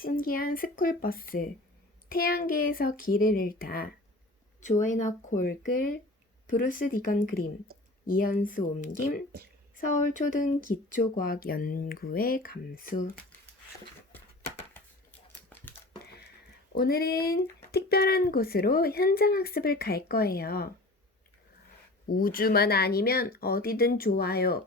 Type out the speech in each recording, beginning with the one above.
신기한 스쿨버스, 태양계에서 길을 잃다, 조애너 콜글, 브루스 디건 그림, 이현수 옮김, 서울초등기초과학연구회 감수. 오늘은 특별한 곳으로 현장학습을 갈 거예요. 우주만 아니면 어디든 좋아요.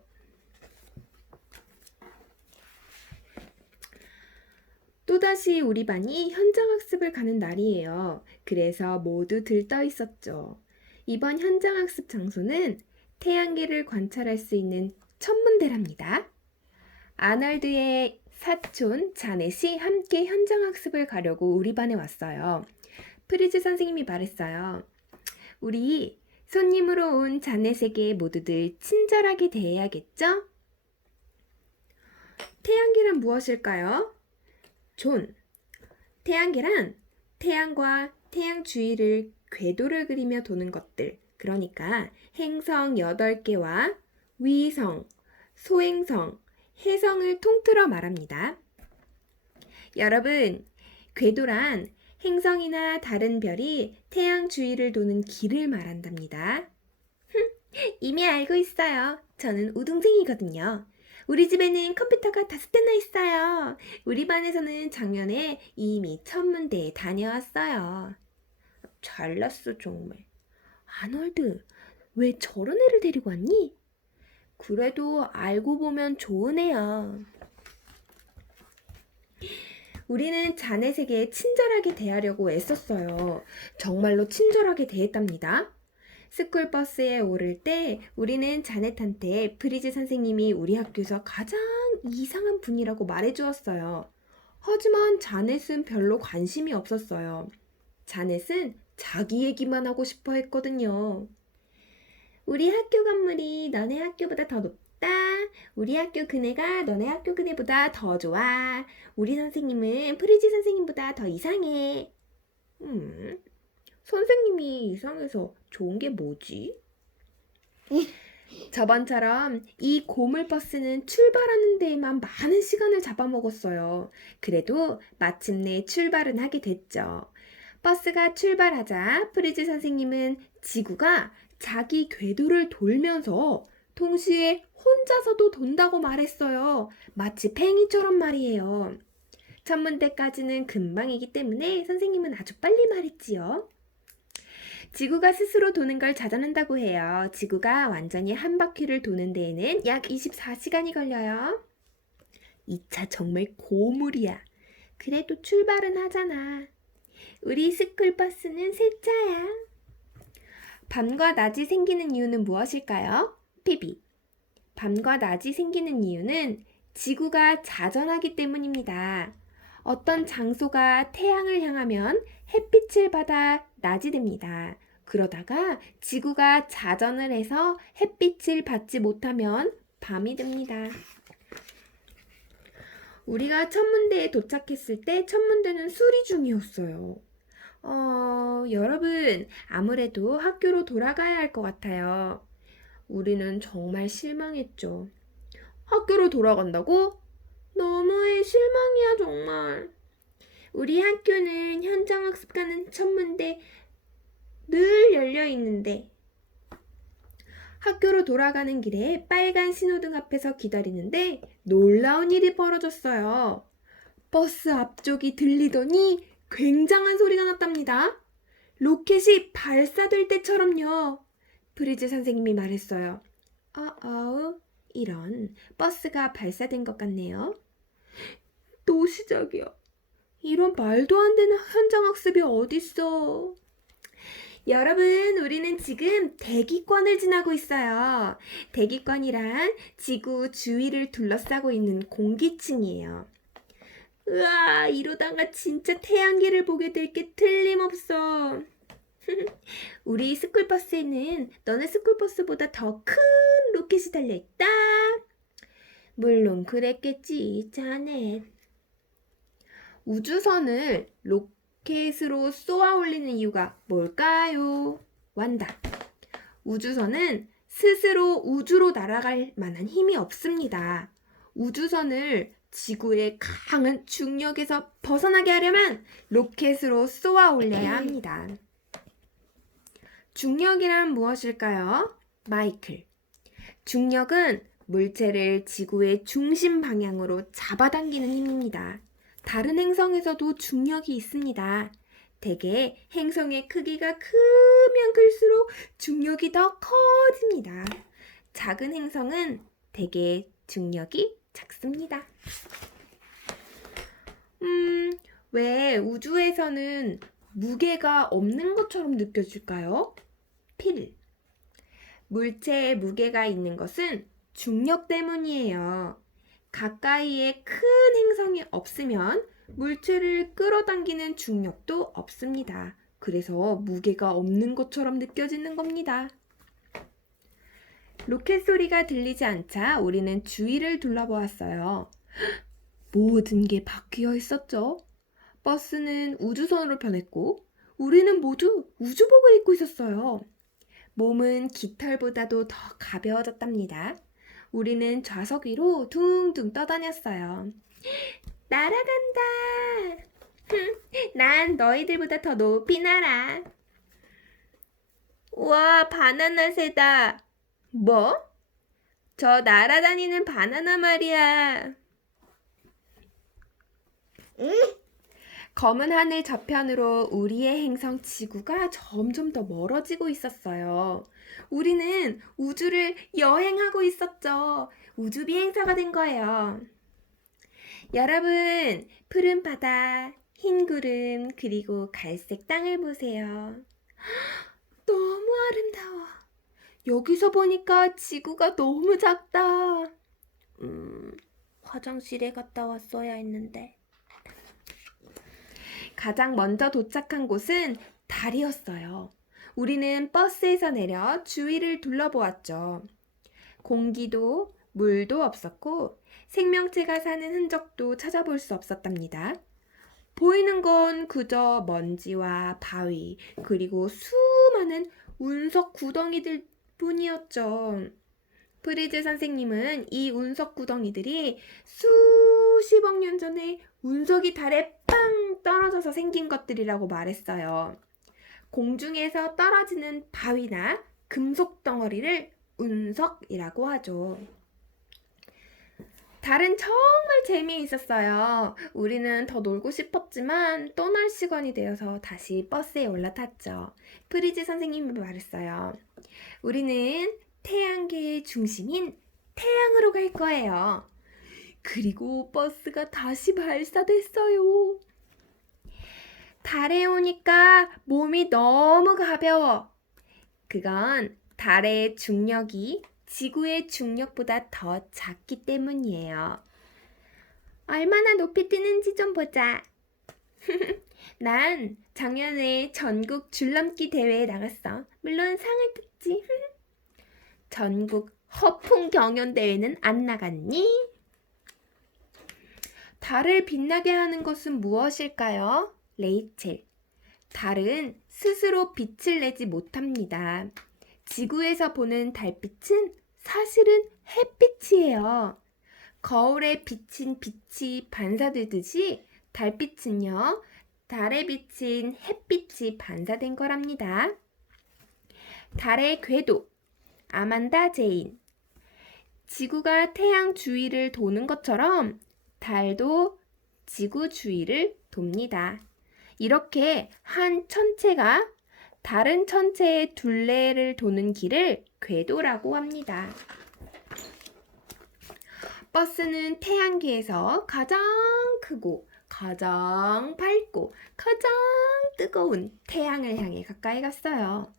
또다시 우리 반이 현장학습을 가는 날이에요. 그래서 모두 들떠 있었죠. 이번 현장학습 장소는 태양계를 관찰할 수 있는 천문대랍니다. 아널드의 사촌 자넷이 함께 현장학습을 가려고 우리 반에 왔어요. 프리즈 선생님이 말했어요. 우리 손님으로 온 자넷에게 모두들 친절하게 대해야겠죠? 태양계란 무엇일까요? 존, 태양계란 태양과 태양 주위를 궤도를 그리며 도는 것들, 그러니까 행성 8개와 위성, 소행성, 해성을 통틀어 말합니다. 여러분, 궤도란 행성이나 다른 별이 태양 주위를 도는 길을 말한답니다. 이미 알고 있어요. 저는 우등생이거든요. 우리 집에는 컴퓨터가 5대나 있어요. 우리 반에서는 작년에 이미 천문대에 다녀왔어요. 잘났어 정말. 아놀드, 왜 저런 애를 데리고 왔니? 그래도 알고 보면 좋은 애야. 우리는 자넷에게 친절하게 대하려고 애썼어요. 정말로 친절하게 대했답니다. 스쿨버스에 오를 때 우리는 자넷한테 프리즈 선생님이 우리 학교에서 가장 이상한 분이라고 말해주었어요. 하지만 자넷은 별로 관심이 없었어요. 자넷은 자기 얘기만 하고 싶어 했거든요. 우리 학교 건물이 너네 학교보다 더 높다. 우리 학교 그네가 너네 학교 그네보다 더 좋아. 우리 선생님은 프리즈 선생님보다 더 이상해. 선생님이 이상해서 좋은 게 뭐지? 저번처럼 이 고물버스는 출발하는 데에만 많은 시간을 잡아먹었어요. 그래도 마침내 출발은 하게 됐죠. 버스가 출발하자 프리즈 선생님은 지구가 자기 궤도를 돌면서 동시에 혼자서도 돈다고 말했어요. 마치 팽이처럼 말이에요. 천문대까지는 금방이기 때문에 선생님은 아주 빨리 말했지요. 지구가 스스로 도는 걸 자전한다고 해요. 지구가 완전히 한 바퀴를 도는 데에는 약 24시간이 걸려요. 이 차 정말 고물이야. 그래도 출발은 하잖아. 우리 스쿨버스는 새 차야. 밤과 낮이 생기는 이유는 무엇일까요? 피비. 밤과 낮이 생기는 이유는 지구가 자전하기 때문입니다. 어떤 장소가 태양을 향하면 햇빛을 받아 낮이 됩니다. 그러다가 지구가 자전을 해서 햇빛을 받지 못하면 밤이 됩니다. 우리가 천문대에 도착했을 때 천문대는 수리 중이었어요. 여러분, 아무래도 학교로 돌아가야 할 것 같아요. 우리는 정말 실망했죠. 학교로 돌아간다고? 너무해, 실망이야 정말. 우리 학교는 현장학습 가는 천문대 늘 열려 있는데. 학교로 돌아가는 길에 빨간 신호등 앞에서 기다리는데 놀라운 일이 벌어졌어요. 버스 앞쪽이 들리더니 굉장한 소리가 났답니다. 로켓이 발사될 때처럼요. 프리즈 선생님이 말했어요. 이런, 버스가 발사된 것 같네요. 또 시작이야. 이런 말도 안 되는 현장학습이 어딨어. 여러분, 우리는 지금 대기권을 지나고 있어요. 대기권이란 지구 주위를 둘러싸고 있는 공기층이에요. 으아, 이러다가 진짜 태양계를 보게 될 게 틀림없어. 우리 스쿨버스에는 너네 스쿨버스보다 더 큰 로켓이 달려있다. 물론 그랬겠지, 자넷. 우주선을 로켓으로 쏘아 올리는 이유가 뭘까요? 완다. 우주선은 스스로 우주로 날아갈 만한 힘이 없습니다. 우주선을 지구의 강한 중력에서 벗어나게 하려면 로켓으로 쏘아 올려야 합니다. 중력이란 무엇일까요? 마이클. 중력은 물체를 지구의 중심 방향으로 잡아당기는 힘입니다. 다른 행성에서도 중력이 있습니다. 대개 행성의 크기가 크면 클수록 중력이 더 커집니다. 작은 행성은 대개 중력이 작습니다. 왜 우주에서는 무게가 없는 것처럼 느껴질까요? 필. 물체에 무게가 있는 것은 중력 때문이에요. 가까이에 큰 행성이 없으면 물체를 끌어당기는 중력도 없습니다. 그래서 무게가 없는 것처럼 느껴지는 겁니다. 로켓 소리가 들리지 않자 우리는 주위를 둘러보았어요. 모든 게 바뀌어 있었죠. 버스는 우주선으로 변했고 우리는 모두 우주복을 입고 있었어요. 몸은 깃털보다도 더 가벼워졌답니다. 우리는 좌석 위로 둥둥 떠다녔어요. 날아간다. 난 너희들보다 더 높이 날아. 우와, 바나나 새다. 뭐? 저 날아다니는 바나나 말이야. 검은 하늘 저편으로 우리의 행성 지구가 점점 더 멀어지고 있었어요. 우리는 우주를 여행하고 있었죠. 우주 비행사가 된 거예요. 여러분, 푸른 바다, 흰 구름, 그리고 갈색 땅을 보세요. 너무 아름다워. 여기서 보니까 지구가 너무 작다. 화장실에 갔다 왔어야 했는데. 가장 먼저 도착한 곳은 달이었어요. 우리는 버스에서 내려 주위를 둘러보았죠. 공기도 물도 없었고 생명체가 사는 흔적도 찾아볼 수 없었답니다. 보이는 건 그저 먼지와 바위 그리고 수많은 운석 구덩이들 뿐이었죠. 프리즈 선생님은 이 운석 구덩이들이 수십억 년 전에 운석이 달에 빵 떨어져서 생긴 것들이라고 말했어요. 공중에서 떨어지는 바위나 금속 덩어리를 운석이라고 하죠. 달은 정말 재미있었어요. 우리는 더 놀고 싶었지만 떠날 시간이 되어서 다시 버스에 올라탔죠. 프리즈 선생님이 말했어요. 우리는 태양계의 중심인 태양으로 갈 거예요. 그리고 버스가 다시 발사됐어요. 달에 오니까 몸이 너무 가벼워. 그건 달의 중력이 지구의 중력보다 더 작기 때문이에요. 얼마나 높이 뜨는지 좀 보자. 난 작년에 전국 줄넘기 대회에 나갔어. 물론 상을 탔지. 전국 허풍 경연 대회는 안 나갔니? 달을 빛나게 하는 것은 무엇일까요? 레이첼. 달은 스스로 빛을 내지 못합니다. 지구에서 보는 달빛은 사실은 햇빛이에요. 거울에 비친 빛이 반사되듯이 달빛은요, 달에 비친 햇빛이 반사된 거랍니다. 달의 궤도, 아만다 제인. 지구가 태양 주위를 도는 것처럼 달도 지구 주위를 돕니다. 이렇게 한 천체가 다른 천체의 둘레를 도는 길을 궤도라고 합니다. 버스는 태양계에서 가장 크고 가장 밝고 가장 뜨거운 태양을 향해 가까이 갔어요.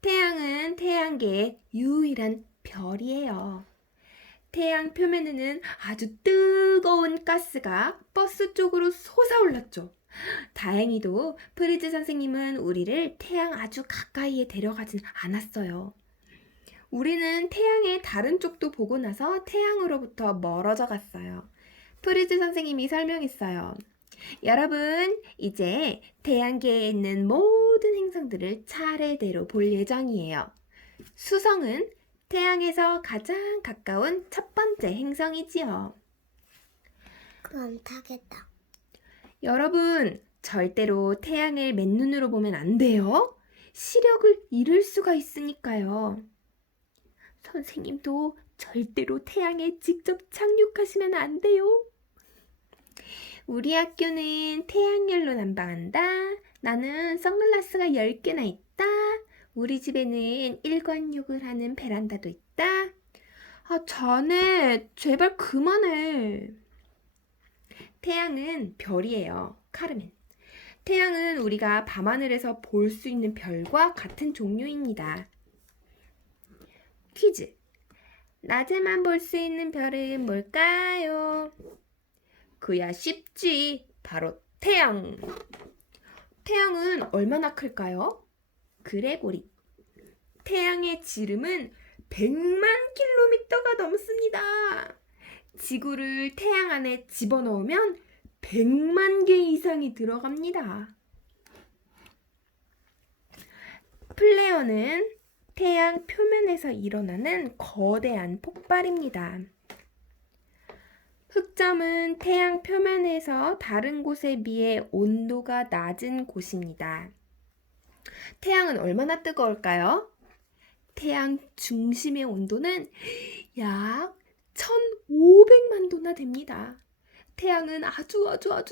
태양은 태양계의 유일한 별이에요. 태양 표면에는 아주 뜨거운 가스가 버스 쪽으로 솟아올랐죠. 다행히도 프리즈 선생님은 우리를 태양 아주 가까이에 데려가진 않았어요. 우리는 태양의 다른 쪽도 보고 나서 태양으로부터 멀어져 갔어요. 프리즈 선생님이 설명했어요. 여러분, 이제 태양계에 있는 모든 행성들을 차례대로 볼 예정이에요. 수성은 태양에서 가장 가까운 첫 번째 행성이지요. 그럼 타겠다. 여러분, 절대로 태양을 맨눈으로 보면 안 돼요. 시력을 잃을 수가 있으니까요. 선생님도 절대로 태양에 직접 착륙하시면 안 돼요. 우리 학교는 태양열로 난방한다. 나는 선글라스가 10개나 있다. 우리 집에는 일광욕을 하는 베란다도 있다. 아, 자네, 제발 그만해. 태양은 별이에요. 카르멘. 태양은 우리가 밤하늘에서 볼 수 있는 별과 같은 종류입니다. 퀴즈. 낮에만 볼 수 있는 별은 뭘까요? 그야 쉽지. 바로 태양. 태양은 얼마나 클까요? 그레고리. 태양의 지름은 100만 킬로미터가 넘습니다. 지구를 태양 안에 집어넣으면 100만 개 이상이 들어갑니다. 플레어는 태양 표면에서 일어나는 거대한 폭발입니다. 흑점은 태양 표면에서 다른 곳에 비해 온도가 낮은 곳입니다. 태양은 얼마나 뜨거울까요? 태양 중심의 온도는 약 1500만 도나 됩니다. 태양은 아주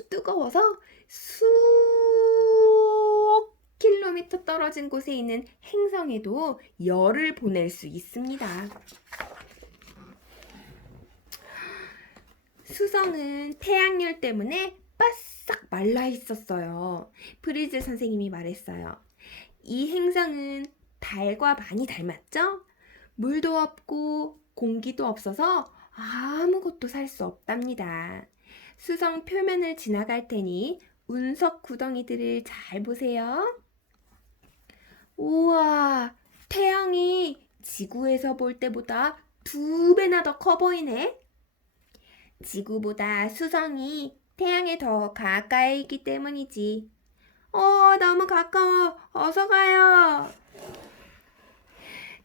뜨거워서 수억 킬로미터 떨어진 곳에 있는 행성에도 열을 보낼 수 있습니다. 수성은 태양열 때문에 바싹 말라 있었어요. 프리즈 선생님이 말했어요. 이 행성은 달과 많이 닮았죠? 물도 없고 공기도 없어서 아무것도 살 수 없답니다. 수성 표면을 지나갈 테니 운석 구덩이들을 잘 보세요. 우와, 태양이 지구에서 볼 때보다 2배나 더 커 보이네. 지구보다 수성이 태양에 더 가까이 있기 때문이지. 너무 가까워. 어서 가요.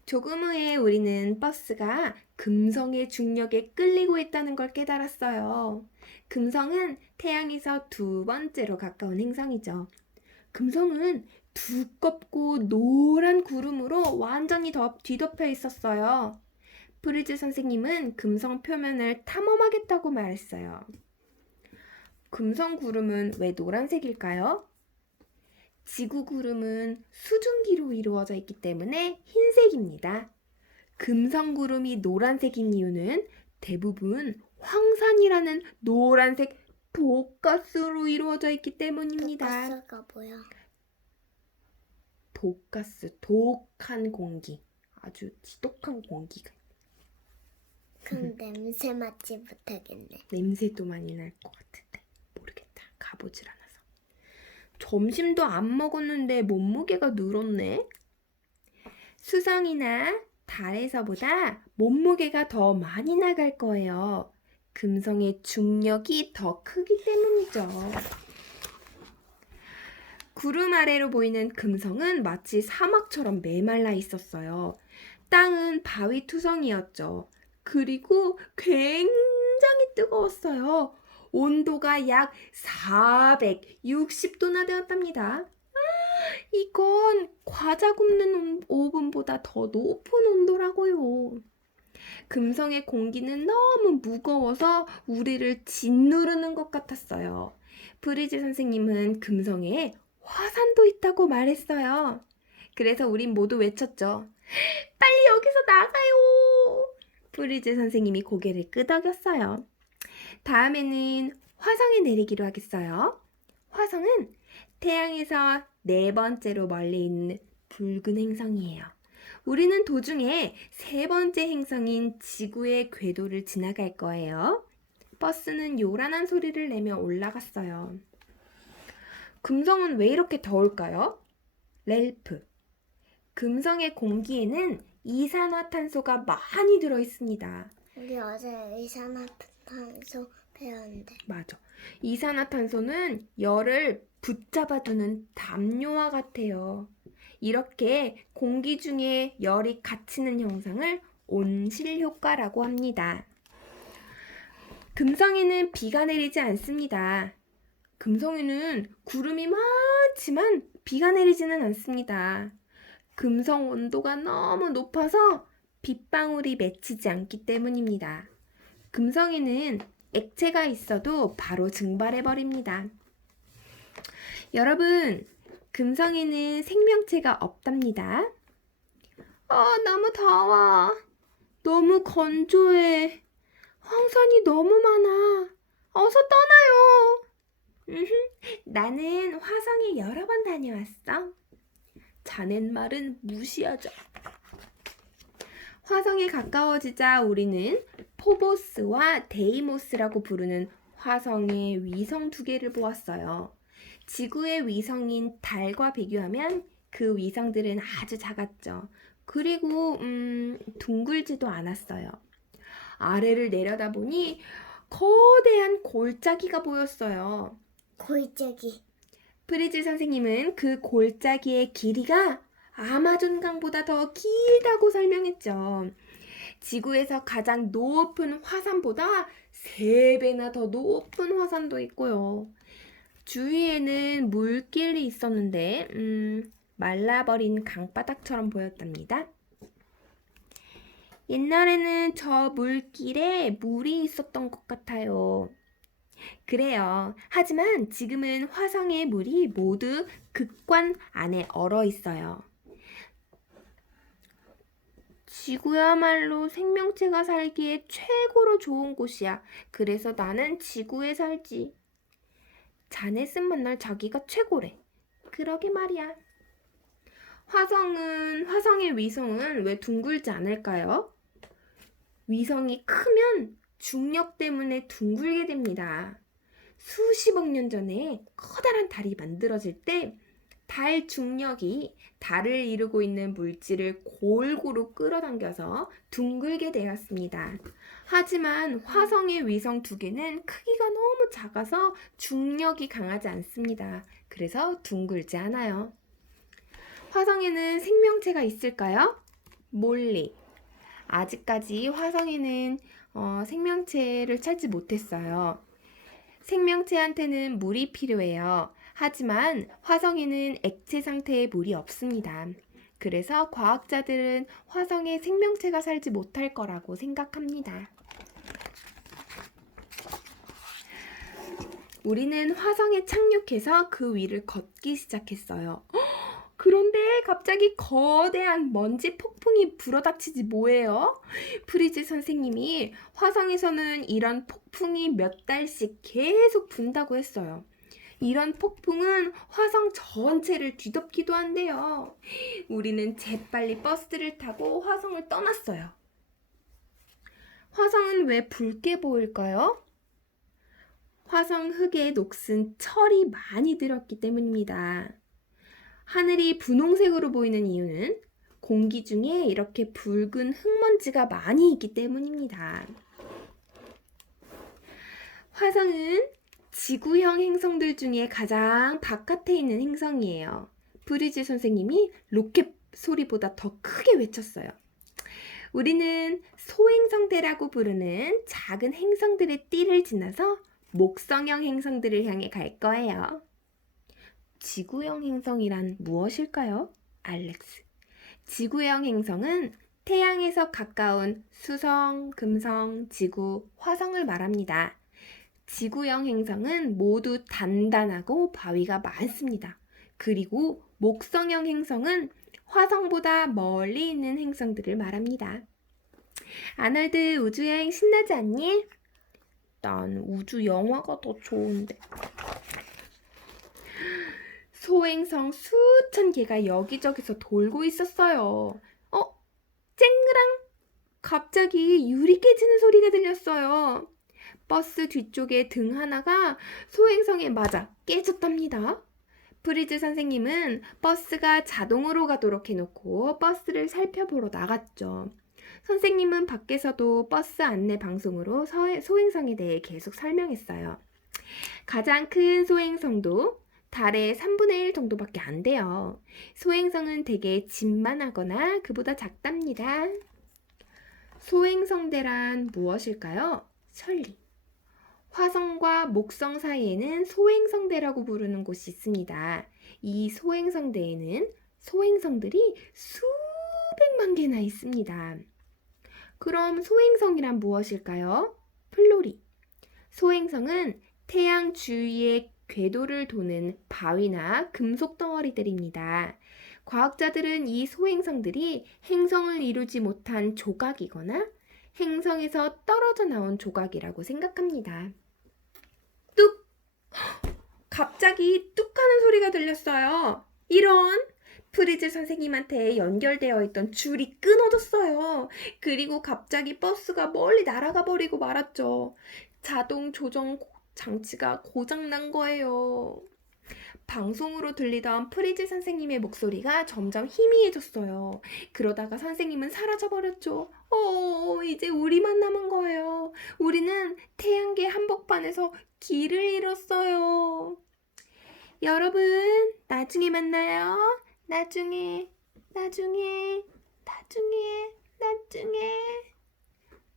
조금 후에 우리는 버스가 금성의 중력에 끌리고 있다는 걸 깨달았어요. 금성은 태양에서 2번째로 가까운 행성이죠. 금성은 두껍고 노란 구름으로 완전히 뒤덮여 있었어요. 프리즈 선생님은 금성 표면을 탐험하겠다고 말했어요. 금성 구름은 왜 노란색일까요? 지구 구름은 수증기로 이루어져 있기 때문에 흰색입니다. 금성 구름이 노란색인 이유는 대부분 황산이라는 노란색 독가스로 이루어져 있기 때문입니다. 독가스가 뭐야? 독가스, 독한 공기. 아주 지독한 공기가. 그럼 냄새 맡지 못하겠네. 냄새도 많이 날 것 같은데 모르겠다. 가보질 않아서. 점심도 안 먹었는데 몸무게가 늘었네. 수성이나 달에서보다 몸무게가 더 많이 나갈 거예요. 금성의 중력이 더 크기 때문이죠. 구름 아래로 보이는 금성은 마치 사막처럼 메말라 있었어요. 땅은 바위 투성이었죠. 그리고 굉장히 뜨거웠어요. 온도가 약 460도나 되었답니다. 이건 과자 굽는 오븐보다 더 높은 온도라고요. 금성의 공기는 너무 무거워서 우리를 짓누르는 것 같았어요. 브리즈 선생님은 금성에 화산도 있다고 말했어요. 그래서 우린 모두 외쳤죠. 빨리 여기서 나가요. 브리즈 선생님이 고개를 끄덕였어요. 다음에는 화성에 내리기로 하겠어요. 화성은 태양에서 4번째로 멀리 있는 붉은 행성이에요. 우리는 도중에 3번째 행성인 지구의 궤도를 지나갈 거예요. 버스는 요란한 소리를 내며 올라갔어요. 금성은 왜 이렇게 더울까요? 렐프. 금성의 공기에는 이산화탄소가 많이 들어있습니다. 우리 어제 이산화탄소 배웠는데. 맞아. 이산화탄소는 열을 붙잡아두는 담요와 같아요. 이렇게 공기 중에 열이 갇히는 현상을 온실 효과라고 합니다. 금성에는 비가 내리지 않습니다. 금성에는 구름이 많지만 비가 내리지는 않습니다. 금성 온도가 너무 높아서 빗방울이 맺히지 않기 때문입니다. 금성에는 액체가 있어도 바로 증발해버립니다. 여러분, 금성에는 생명체가 없답니다. 너무 더워. 너무 건조해. 황산이 너무 많아. 어서 떠나요. 나는 화성에 여러 번 다녀왔어. 자넨 말은 무시하자. 화성에 가까워지자 우리는 포보스와 데이모스라고 부르는 화성의 위성 2개를 보았어요. 지구의 위성인 달과 비교하면 그 위성들은 아주 작았죠. 그리고 둥글지도 않았어요. 아래를 내려다보니 거대한 골짜기가 보였어요. 골짜기. 프리즈 선생님은 그 골짜기의 길이가 아마존강보다 더 길다고 설명했죠. 지구에서 가장 높은 화산보다 3배나 더 높은 화산도 있고요. 주위에는 물길이 있었는데 말라버린 강바닥처럼 보였답니다. 옛날에는 저 물길에 물이 있었던 것 같아요. 그래요. 하지만 지금은 화성의 물이 모두 극관 안에 얼어 있어요. 지구야말로 생명체가 살기에 최고로 좋은 곳이야. 그래서 나는 지구에 살지. 자넷은 맨날 자기가 최고래. 그러게 말이야. 화성의 위성은 왜 둥글지 않을까요? 위성이 크면 중력 때문에 둥글게 됩니다. 수십억 년 전에 커다란 달이 만들어질 때 달 중력이 달을 이루고 있는 물질을 골고루 끌어당겨서 둥글게 되었습니다. 하지만 화성의 위성 2개는 크기가 너무 작아서 중력이 강하지 않습니다. 그래서 둥글지 않아요. 화성에는 생명체가 있을까요? 몰리. 아직까지 화성에는 생명체를 찾지 못했어요. 생명체한테는 물이 필요해요. 하지만 화성에는 액체 상태의 물이 없습니다. 그래서 과학자들은 화성에 생명체가 살지 못할 거라고 생각합니다. 우리는 화성에 착륙해서 그 위를 걷기 시작했어요. 그런데 갑자기 거대한 먼지 폭풍이 불어닥치지 뭐예요? 프리즈 선생님이 화성에서는 이런 폭풍이 몇 달씩 계속 분다고 했어요. 이런 폭풍은 화성 전체를 뒤덮기도 한대요. 우리는 재빨리 버스를 타고 화성을 떠났어요. 화성은 왜 붉게 보일까요? 화성 흙에 녹슨 철이 많이 들었기 때문입니다. 하늘이 분홍색으로 보이는 이유는 공기 중에 이렇게 붉은 흙먼지가 많이 있기 때문입니다. 화성은 지구형 행성들 중에 가장 바깥에 있는 행성이에요. 브리즈 선생님이 로켓 소리보다 더 크게 외쳤어요. 우리는 소행성대라고 부르는 작은 행성들의 띠를 지나서 목성형 행성들을 향해 갈 거예요. 지구형 행성이란 무엇일까요? 알렉스. 지구형 행성은 태양에서 가까운 수성, 금성, 지구, 화성을 말합니다. 지구형 행성은 모두 단단하고 바위가 많습니다. 그리고 목성형 행성은 화성보다 멀리 있는 행성들을 말합니다. 아놀드, 우주여행 신나지 않니? 난 우주 영화가 더 좋은데. 소행성 수천 개가 여기저기서 돌고 있었어요. 쨍그랑! 갑자기 유리 깨지는 소리가 들렸어요. 버스 뒤쪽에 등 하나가 소행성에 맞아 깨졌답니다. 프리즈 선생님은 버스가 자동으로 가도록 해놓고 버스를 살펴보러 나갔죠. 선생님은 밖에서도 버스 안내 방송으로 소행성에 대해 계속 설명했어요. 가장 큰 소행성도 달의 3분의 1 정도밖에 안 돼요. 소행성은 대개 집만 하거나 그보다 작답니다. 소행성대란 무엇일까요? 천리. 화성과 목성 사이에는 소행성대라고 부르는 곳이 있습니다. 이 소행성대에는 소행성들이 수백만 개나 있습니다. 그럼 소행성이란 무엇일까요? 플로리. 소행성은 태양 주위의 궤도를 도는 바위나 금속 덩어리들입니다. 과학자들은 이 소행성들이 행성을 이루지 못한 조각이거나 행성에서 떨어져 나온 조각이라고 생각합니다. 뚝! 갑자기 뚝 하는 소리가 들렸어요. 이런! 프리즈 선생님한테 연결되어 있던 줄이 끊어졌어요. 그리고 갑자기 버스가 멀리 날아가 버리고 말았죠. 자동 조정 장치가 고장난 거예요. 방송으로 들리던 프리즈 선생님의 목소리가 점점 희미해졌어요. 그러다가 선생님은 사라져버렸죠. 이제 우리만 남은 거예요. 우리는 태양계 한복판에서 길을 잃었어요. 여러분, 나중에 만나요. 나중에.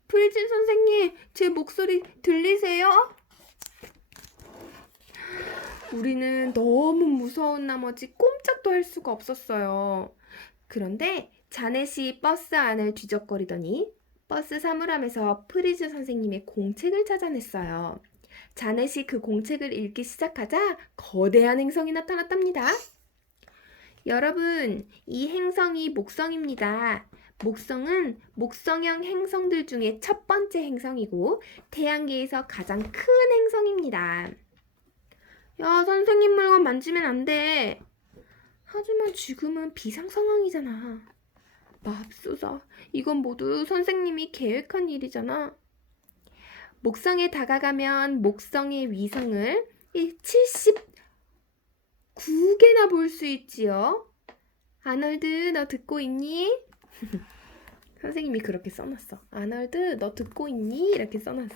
프리즈 선생님, 제 목소리 들리세요? 우리는 너무 무서운 나머지 꼼짝도 할 수가 없었어요. 그런데 자넷이 버스 안을 뒤적거리더니 버스 사물함에서 프리즈 선생님의 공책을 찾아냈어요. 자넷이 그 공책을 읽기 시작하자 거대한 행성이 나타났답니다. 여러분, 이 행성이 목성입니다. 목성은 목성형 행성들 중에 첫 번째 행성이고 태양계에서 가장 큰 행성입니다. 야, 선생님 물건 만지면 안 돼. 하지만 지금은 비상 상황이잖아. 맙소사, 이건 모두 선생님이 계획한 일이잖아. 목성에 다가가면 목성의 위성을 79개나 볼 수 있지요. 아놀드, 너 듣고 있니? 선생님이 그렇게 써놨어. 아놀드, 너 듣고 있니? 이렇게 써놨어.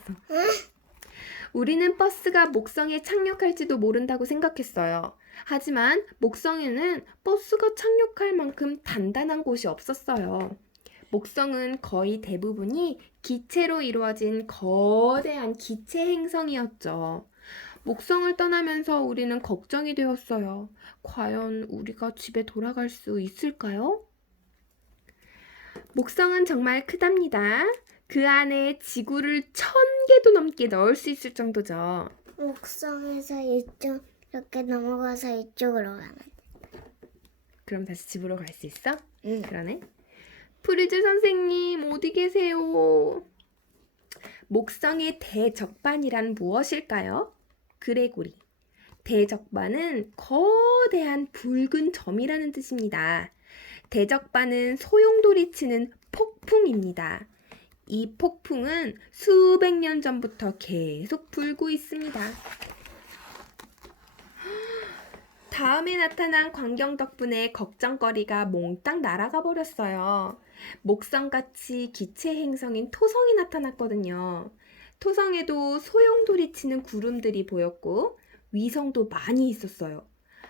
우리는 버스가 목성에 착륙할지도 모른다고 생각했어요. 하지만 목성에는 버스가 착륙할 만큼 단단한 곳이 없었어요. 목성은 거의 대부분이 기체로 이루어진 거대한 기체 행성이었죠. 목성을 떠나면서 우리는 걱정이 되었어요. 과연 우리가 집에 돌아갈 수 있을까요? 목성은 정말 크답니다. 그 안에 지구를 1000개도 넘게 넣을 수 있을 정도죠. 목성에서 이쪽 이렇게 넘어가서 이쪽으로 가면 돼. 그럼 다시 집으로 갈 수 있어? 응. 그러네. 프리즈 선생님 어디 계세요? 목성의 대적반이란 무엇일까요? 그레고리. 대적반은 거대한 붉은 점이라는 뜻입니다. 대적반은 소용돌이 치는 폭풍입니다. 이 폭풍은 수백 년 전부터 계속 불고 있습니다. 다음에 나타난 광경 덕분에 걱정거리가 몽땅 날아가 버렸어요. 목성같이 기체 행성인 토성이 나타났거든요. 토성에도 소용돌이 치는 구름들이 보였고 위성도 많이 있었어요.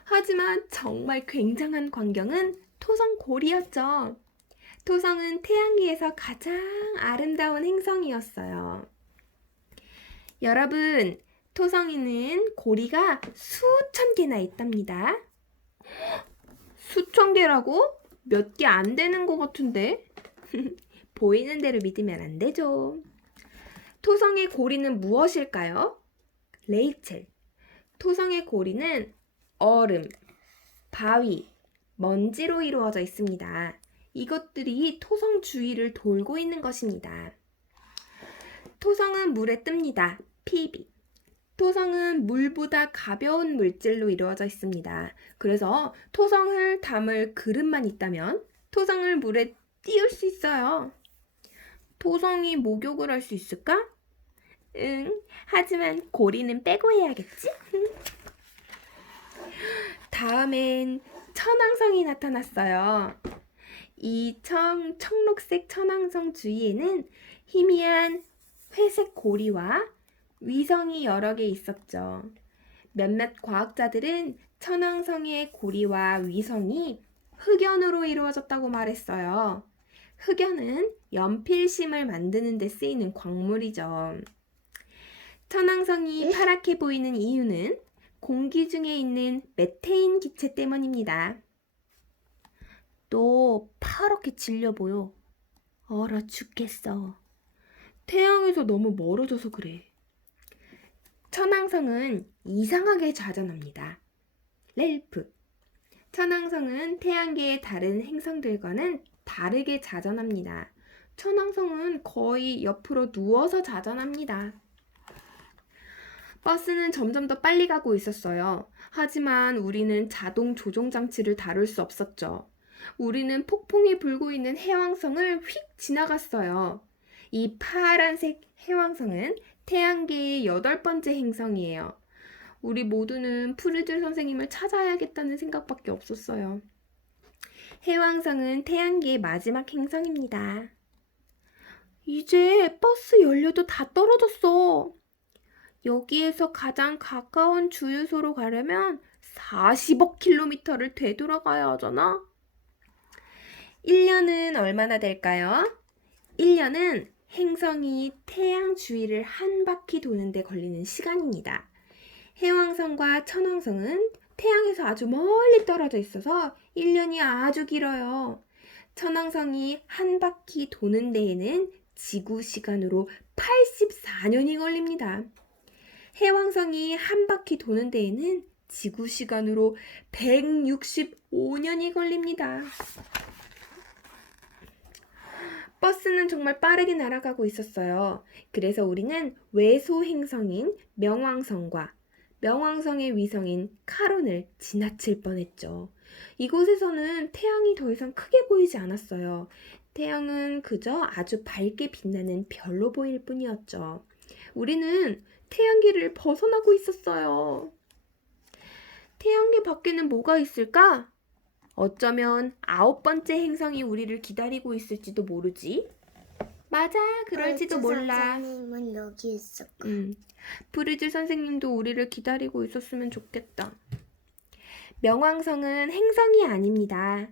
하지만 정말 굉장한 광경은 토성 고리였죠. 토성은 태양계에서 가장 아름다운 행성이었어요. 여러분, 토성에는 고리가 수천 개나 있답니다. 수천 개라고? 몇 개 안 되는 것 같은데? 보이는 대로 믿으면 안 되죠. 토성의 고리는 무엇일까요? 레이첼. 토성의 고리는 얼음, 바위, 먼지로 이루어져 있습니다. 이것들이 토성 주위를 돌고 있는 것입니다. 토성은 물에 뜹니다. 피비. 토성은 물보다 가벼운 물질로 이루어져 있습니다. 그래서 토성을 담을 그릇만 있다면 토성을 물에 띄울 수 있어요. 토성이 목욕을 할 수 있을까? 응, 하지만 고리는 빼고 해야겠지? 다음엔 천왕성이 나타났어요. 이 청록색 천왕성 주위에는 희미한 회색 고리와 위성이 여러 개 있었죠. 몇몇 과학자들은 천왕성의 고리와 위성이 흑연으로 이루어졌다고 말했어요. 흑연은 연필심을 만드는 데 쓰이는 광물이죠. 천왕성이 파랗게 보이는 이유는 공기 중에 있는 메테인 기체 때문입니다. 너 파랗게 질려 보여. 얼어 죽겠어. 태양에서 너무 멀어져서 그래. 천왕성은 이상하게 자전합니다. 렐프. 천왕성은 태양계의 다른 행성들과는 다르게 자전합니다. 천왕성은 거의 옆으로 누워서 자전합니다. 버스는 점점 더 빨리 가고 있었어요. 하지만 우리는 자동 조종 장치를 다룰 수 없었죠. 우리는 폭풍이 불고 있는 해왕성을 휙 지나갔어요. 이 파란색 해왕성은 태양계의 8번째 행성이에요. 우리 모두는 프리즐 선생님을 찾아야겠다는 생각밖에 없었어요. 해왕성은 태양계의 마지막 행성입니다. 이제 버스 연료도 다 떨어졌어. 여기에서 가장 가까운 주유소로 가려면 40억 킬로미터를 되돌아가야 하잖아. 1년은 얼마나 될까요? 1년은 행성이 태양 주위를 한 바퀴 도는데 걸리는 시간입니다. 해왕성과 천왕성은 태양에서 아주 멀리 떨어져 있어서 1년이 아주 길어요. 천왕성이 한 바퀴 도는 데에는 지구 시간으로 84년이 걸립니다. 해왕성이 한 바퀴 도는 데에는 지구 시간으로 165년이 걸립니다. 버스는 정말 빠르게 날아가고 있었어요. 그래서 우리는 외소 행성인 명왕성과 명왕성의 위성인 카론을 지나칠 뻔했죠. 이곳에서는 태양이 더 이상 크게 보이지 않았어요. 태양은 그저 아주 밝게 빛나는 별로 보일 뿐이었죠. 우리는 태양계를 벗어나고 있었어요. 태양계 밖에는 뭐가 있을까? 어쩌면 9번째 행성이 우리를 기다리고 있을지도 모르지. 맞아, 그럴지도 몰라. 선생님은 여기 있었고. 프리즐 선생님도 우리를 기다리고 있었으면 좋겠다. 명왕성은 행성이 아닙니다.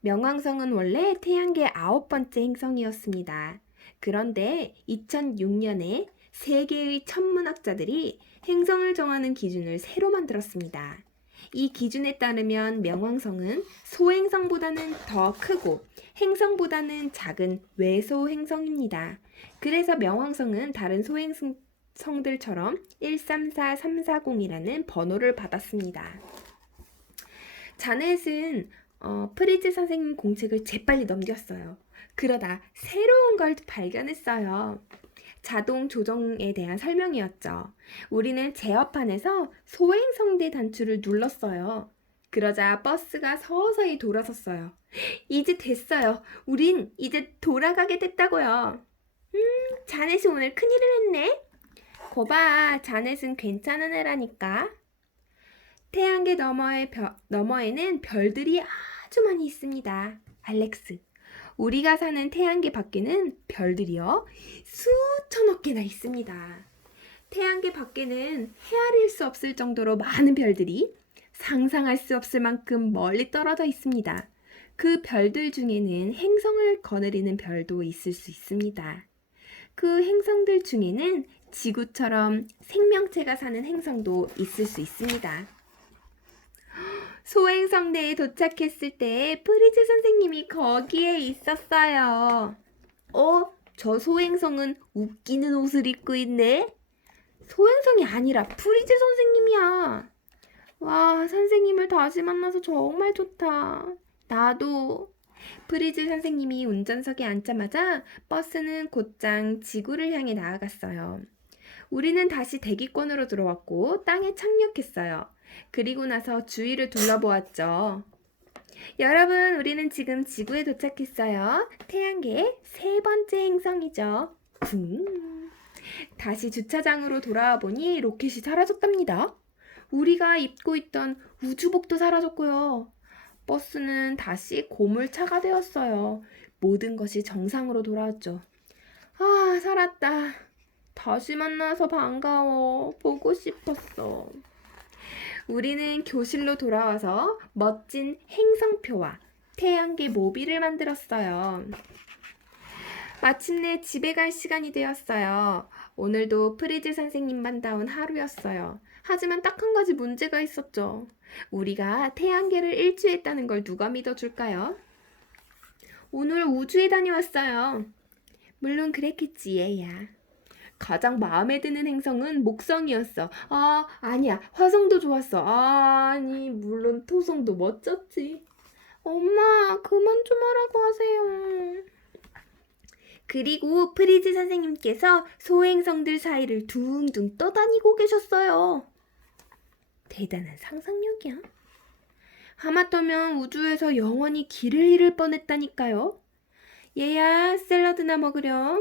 명왕성은 원래 태양계 9번째 행성이었습니다. 그런데 2006년에 세계의 천문학자들이 행성을 정하는 기준을 새로 만들었습니다. 이 기준에 따르면 명왕성은 소행성보다는 더 크고 행성보다는 작은 외소 행성입니다. 그래서 명왕성은 다른 소행성들처럼 134340이라는 번호를 받았습니다. 자넷은 프리즐 선생님 공책을 재빨리 넘겼어요. 그러다 새로운 걸 발견했어요. 자동 조정에 대한 설명이었죠. 우리는 제어판에서 소행성대 단추를 눌렀어요. 그러자 버스가 서서히 돌아섰어요. 이제 됐어요. 우린 이제 돌아가게 됐다고요. 자넷이 오늘 큰일을 했네. 거봐, 자넷은 괜찮은 애라니까. 태양계 너머에는 별들이 아주 많이 있습니다. 알렉스. 우리가 사는 태양계 밖에는 별들이요 수천억 개나 있습니다. 태양계 밖에는 헤아릴 수 없을 정도로 많은 별들이 상상할 수 없을 만큼 멀리 떨어져 있습니다. 그 별들 중에는 행성을 거느리는 별도 있을 수 있습니다. 그 행성들 중에는 지구처럼 생명체가 사는 행성도 있을 수 있습니다. 소행성대에 도착했을 때 프리즐 선생님이 거기에 있었어요. 저 소행성은 웃기는 옷을 입고 있네. 소행성이 아니라 프리즐 선생님이야. 와, 선생님을 다시 만나서 정말 좋다. 나도. 프리즐 선생님이 운전석에 앉자마자 버스는 곧장 지구를 향해 나아갔어요. 우리는 다시 대기권으로 들어왔고 땅에 착륙했어요. 그리고 나서 주위를 둘러보았죠. 여러분, 우리는 지금 지구에 도착했어요. 태양계의 3번째 행성이죠. 다시 주차장으로 돌아와 보니 로켓이 사라졌답니다. 우리가 입고 있던 우주복도 사라졌고요. 버스는 다시 고물차가 되었어요. 모든 것이 정상으로 돌아왔죠. 아, 살았다. 다시 만나서 반가워. 보고 싶었어. 우리는 교실로 돌아와서 멋진 행성표와 태양계 모비를 만들었어요. 마침내 집에 갈 시간이 되었어요. 오늘도 프리즈 선생님만 다운 하루였어요. 하지만 딱 한 가지 문제가 있었죠. 우리가 태양계를 일주했다는 걸 누가 믿어줄까요? 오늘 우주에 다녀왔어요. 물론 그랬겠지, 얘야. 가장 마음에 드는 행성은 목성이었어. 아니야. 화성도 좋았어. 아니, 물론 토성도 멋졌지. 엄마, 그만 좀 하라고 하세요. 그리고 프리즈 선생님께서 소행성들 사이를 둥둥 떠다니고 계셨어요. 대단한 상상력이야. 하마터면 우주에서 영원히 길을 잃을 뻔했다니까요. 얘야, 샐러드나 먹으렴.